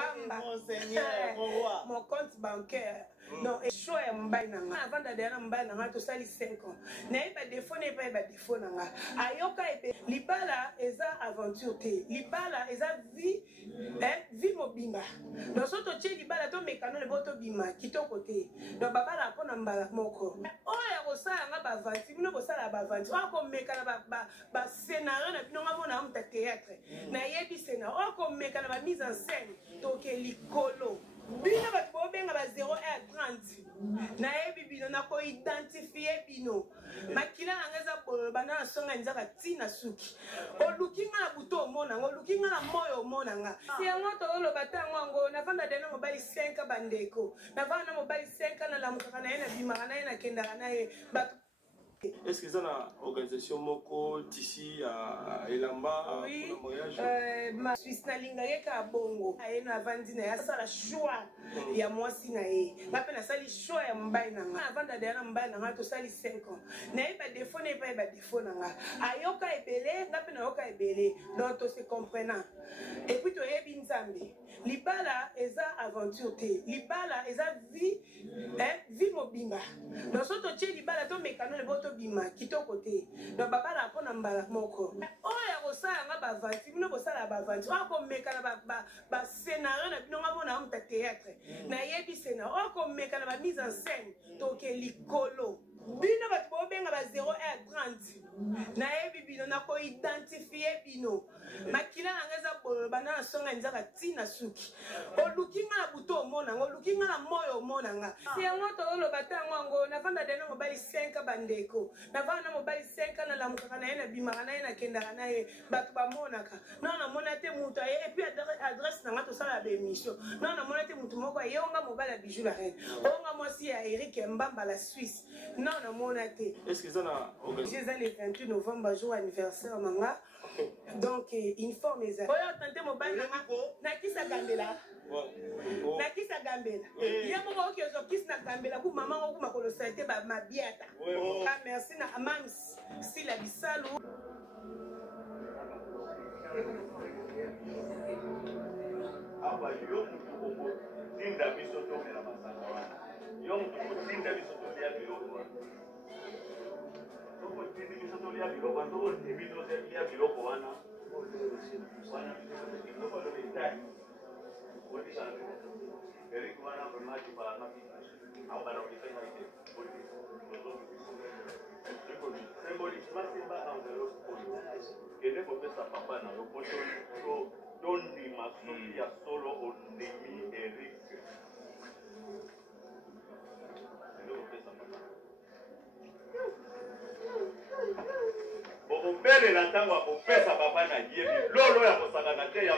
Mbamba. Monseigneur, mon roi. Mon compte bancaire. Non, et choix est mbainanga. Avant d'aller en mbainanga, tout ça, les 5 ans. N'est pas défaut, n'est pas défaut. Ayoka et Libala, eza aventure. Libala, eza vie, vie mobimba. Dans ce temps, Libala, ton mécano, le boto bima, qui ton côté. Donc, baba, la pona mbala moko. Oh, ya rosa, nga bavanti, mino bosa la bavanti. Oh, comme mécano, ba scénario, na bino nga mona amta théâtre. Na yebi scénario. Oh, comme mécano, ba mise en scène. Toke likolo. Bino ba benga ba 0 à 30. Na yebi bino na ko identifier bino. Makila ngeza bolo bana songa nzaka tina suki. O looking na buto mona, o looking na moyo mona nga. Si yango to lo batango ngo na vanda dena mobali 5 bandeko. Na vanda mobali 5 na la mukaka na yena bimaka na yena kendaka na ye. Est-ce que ça a une organisation moko ici à Elamba oui, pour le mariage? ma Suisse na linga yeka bongo. Ayena vandi na ya sala choix ya mwasi na ye. Ngape na sali choix ya mbai na nga. Avant d'aller na mbai na nga to sali 5 ans. Na ba défaut na ba défaut na nga. Ayoka ebele, ngape na yoka ebele. Donc to se comprenant. Et puis to yebi nzambe. Libala eza aventure te. Libala eza vie, vie mobimba. Dans ce to che libala to mekano le boto bima kito côté donc baba la pona mbala moko oh ya rosa nga bavanti bino bosala bavanti oh ko mekana ba scénario na bino nga mona amta théâtre na yebi scénario oh ko mekana ba mise en scène toke likolo bino bato bobenga ba 0 à 30 na yebi bino na ko identifier bino makila ngeza bolo bana songa nzaka tina suki o lukinga na buto mona ngo lukinga na moyo mona nga si yango to lo batango ngo na vanda dena mobali 5 bandeko na vanda mobali 5 na la mukaka na yena bimaka na yena kendaka na ye bato ba monaka non na mona te mutu et puis adresse na ngato sala ba émission non na mona te mutu moko yonga mobali bijou la reine onga mwasi ya Eric Mbamba la Suisse non na mona te. Est-ce que ça a organisé le 28 novembre jour anniversaire manga donc informe les amis oyo tante mobali na kisa gambela na kisa gambela yamo ko ozo kisa na gambela ku mama ko kuma ko société ba mabiata ah merci na amams si la bisalu aba yo mutu ko tinda biso to mela masanga wana yo mutu ko tinda biso to ya biloko donc tinda biso to ya biloko ndo tibi to ya biloko wana wana ndo ko lo bitai wodi sana Eric wana mamaji para na au para ukifanya hivi symboliquement c'est pas enveloppe et ne faut pas ça papa na lopoto to dondi masofi ya solo ondemi Eric Bobo mbele la tango akopesa papa na yebi lolo ya kosaka na te ya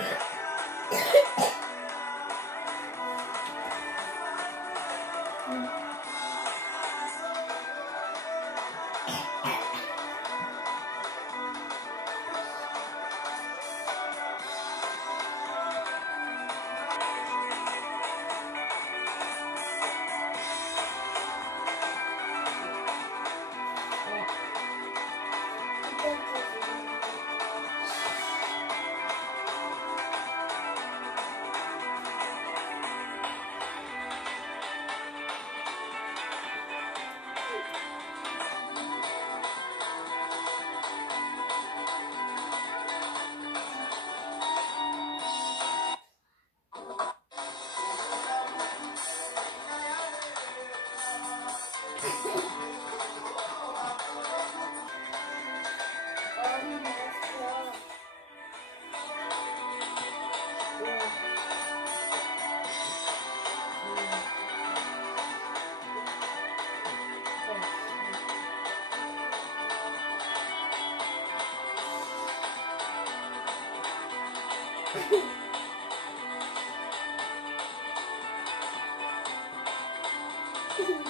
Thank you.